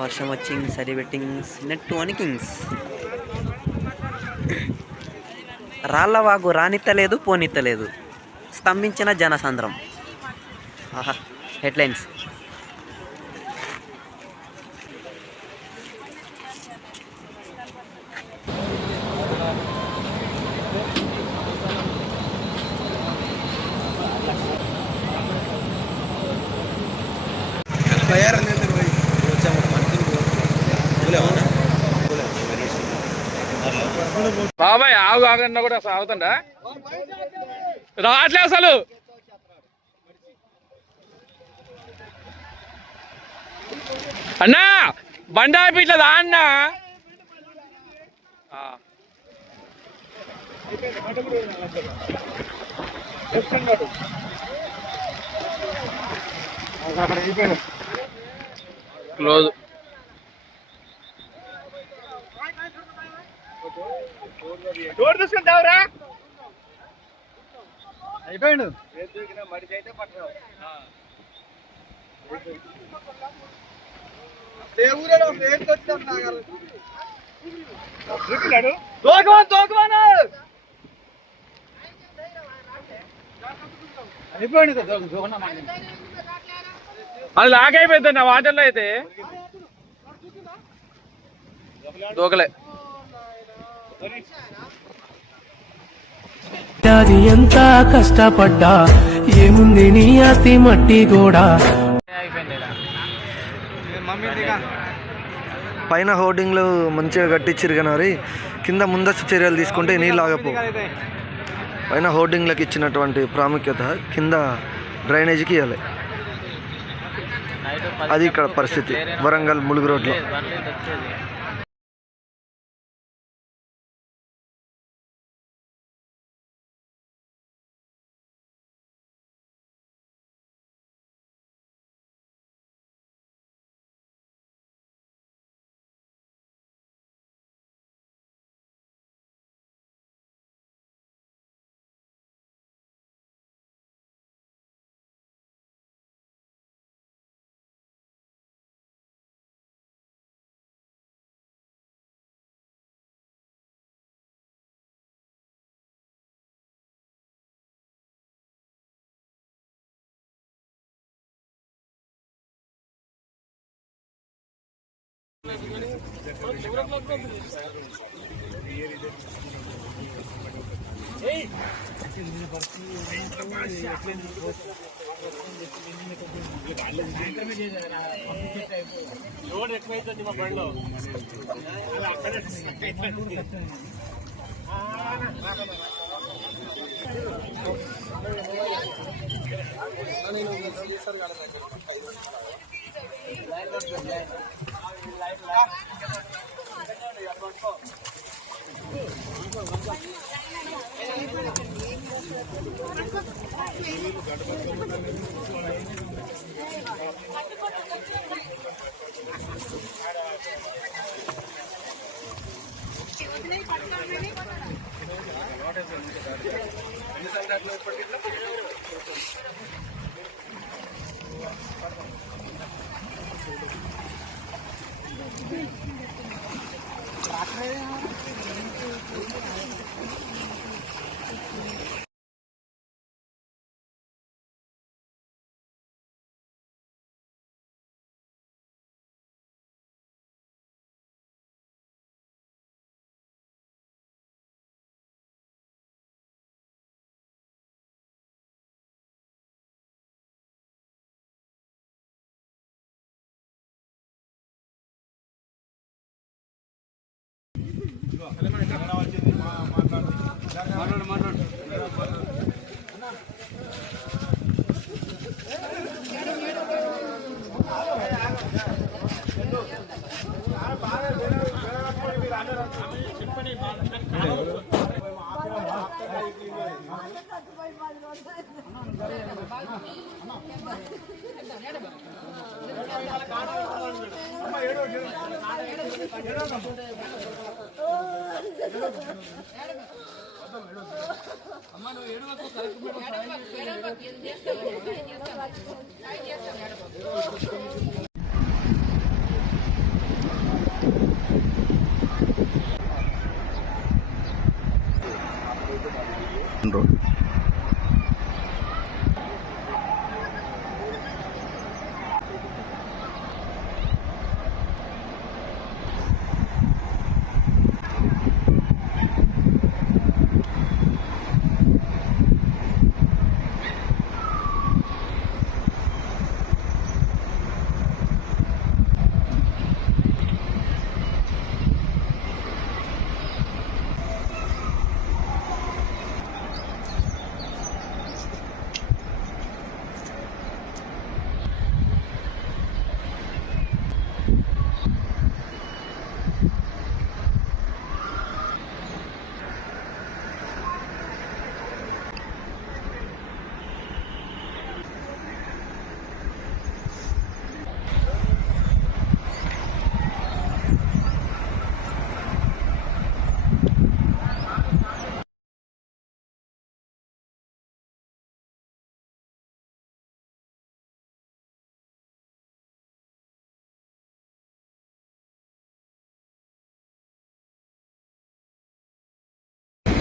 వర్షం వచ్చింగ్ సరి bettings net వనికింగ్స్ Rallavagu రానిత్తలేదు పోనిత్తలేదు స్తంభించిన జనసాంద్రం. ఆహా హెడ్లైన్స్. బాబాయ్ ఆగు ఆగన్నా కూడా అసలు ఆగుతుండా రావట్లే అసలు. అన్నా బండి ఆపిట్లేదా అన్నా? క్లోజ్. డోర్ తీసుకుంటావురా అయిపోయాడు. అది లాగైపోయింది నా వాటర్లో అయితే దూకలే. అది ఎంత కష్టపడ్డా ఏముంది నీ అతి మట్టి కూడా. పైన హోర్డింగ్లు మంచిగా కట్టించారు కానీ కింద ముందస్తు చర్యలు తీసుకుంటే నీళ్ళు ఆగపో. పైన హోర్డింగ్లకు ఇచ్చినటువంటి ప్రాముఖ్యత కింద డ్రైనేజీకి ఇవ్వాలి. అది ఇక్కడ పరిస్థితి వరంగల్ ములుగు రోడ్లో. లోడ్ ఎక్కువైతుంది మా బండిలో.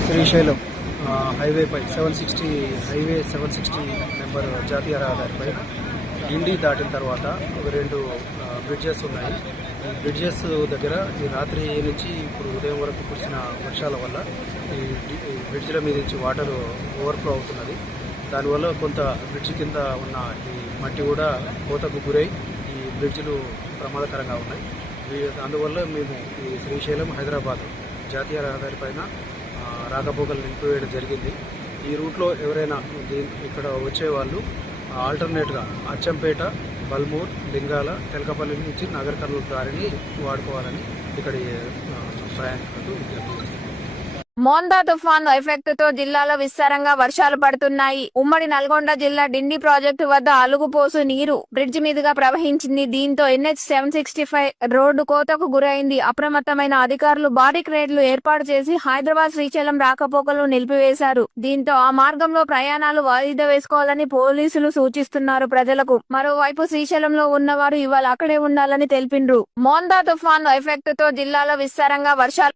శ్రీశైలం హైవేపై 760 హైవే 760 నెంబర్ జాతీయ రహదారిపై డిండి దాటిన తర్వాత ఒక 2 బ్రిడ్జెస్ ఉన్నాయి. ఈ బ్రిడ్జెస్ దగ్గర ఈ రాత్రి నుంచి ఇప్పుడు ఉదయం వరకు కురిసిన వర్షాల వల్ల ఈ బ్రిడ్జ్ల మీద నుంచి వాటర్ ఓవర్ఫ్లో అవుతున్నది. దానివల్ల కొంత బ్రిడ్జ్ కింద ఉన్న ఈ మట్టి కూడా కోతకు గురై ఈ బ్రిడ్జ్లు ప్రమాదకరంగా ఉన్నాయి. అందువల్ల మేము ఈ శ్రీశైలం హైదరాబాద్ జాతీయ రహదారి పైన రాకపోకలు నిలిపివేయడం జరిగింది. ఈ రూట్లో ఎవరైనా ఇక్కడ వచ్చేవాళ్ళు ఆల్టర్నేట్గా అచ్చంపేట, బల్మూర్, లింగాల, తెలకపల్లి నుంచి నగర్ కర్నూలు దారిని వాడుకోవాలని ఇక్కడి ప్రయాణికులకు విజ్ఞప్తి. మోందా తుఫాను ఎఫెక్ట్ తో జిల్లాలో విస్తారంగా వర్షాలు పడుతున్నాయి. ఉమ్మడి నల్గొండ జిల్లా డిండి ప్రాజెక్టు వద్ద అలుగుపోసు నీరు బ్రిడ్జి మీదుగా ప్రవహించింది. దీంతో NH 765 రోడ్డు కోతకు గురైంది. అప్రమత్తమైన అధికారులు భారీ క్రేన్లు ఏర్పాటు చేసి హైదరాబాద్ శ్రీశైలం రాకపోకలు నిలిపివేశారు. దీంతో ఆ మార్గంలో ప్రయాణాలు వాయిదా వేసుకోవాలని పోలీసులు సూచిస్తున్నారు ప్రజలకు. మరోవైపు శ్రీశైలంలో ఉన్నవారు ఇవాళ అక్కడే ఉండాలని తెలిపిండ్రు. మోందా తుఫాను ఎఫెక్ట్ తో జిల్లాలో విస్తారంగా వర్షాలు